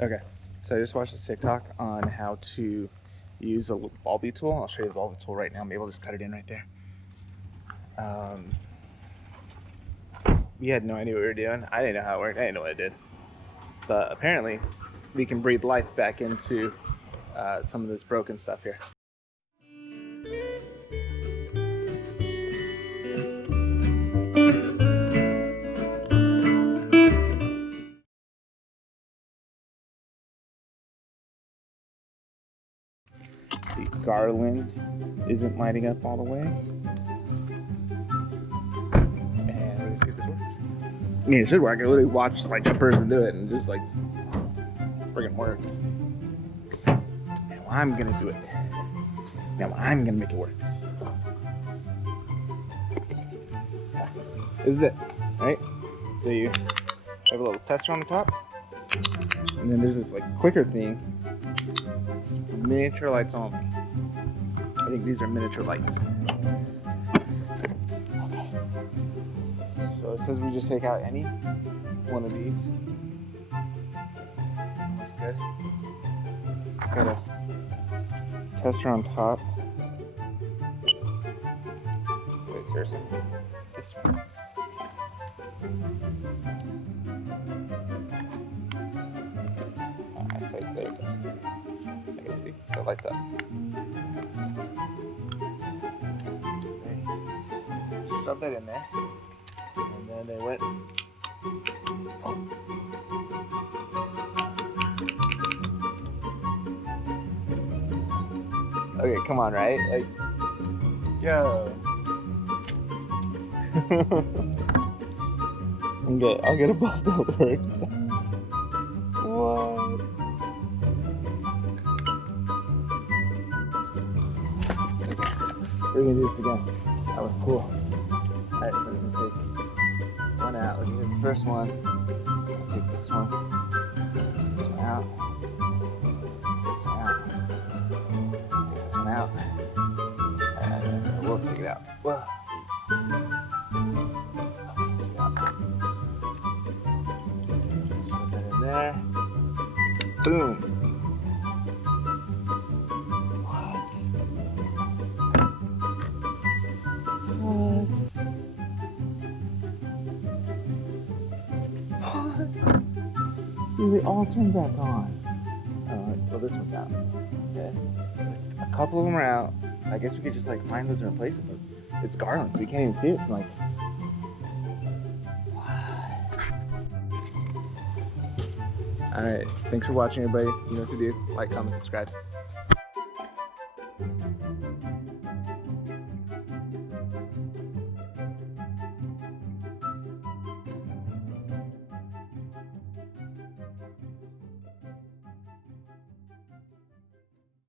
Okay, so I just watched this TikTok on how to use a ball bead tool. I'll show you the ball bead tool right now. Maybe I'll just cut it in right there. We had no idea what we were doing. I didn't know how it worked. I didn't know what it did. But apparently, we can breathe life back into some of this broken stuff here. The garland isn't lighting up all the way. And we're gonna see if this works. I mean, it should work. I literally watched like a person do it and just like friggin' work. Now I'm gonna do it. Now I'm gonna make it work. This is it, right? So you have a little tester on the top, and then there's this like clicker thing. This is for miniature lights only. I think these are miniature lights. Okay. So it says we just take out any one of these. Looks good. Got a tester on top. Wait, seriously? This one. So there it goes. I can see. So it lights up. Okay. Shove that in there. And then they went. Oh. Okay, come on, right? Like, yo. I'll get a ball that works. What? Okay, we're gonna do this again. That was cool. Alright, so I'm just gonna take one out. We're gonna do the first one. I'll take this one. This one out. This one out. Take this one out. And we'll take it out. Whoa. There. Boom. What? They all turn back on. Well, this one's out. Okay. A couple of them are out. I guess we could just like find those and replace them. But it's garland, so you can't even see it from like. All right, thanks for watching, everybody. You know what to do. Like, comment, subscribe.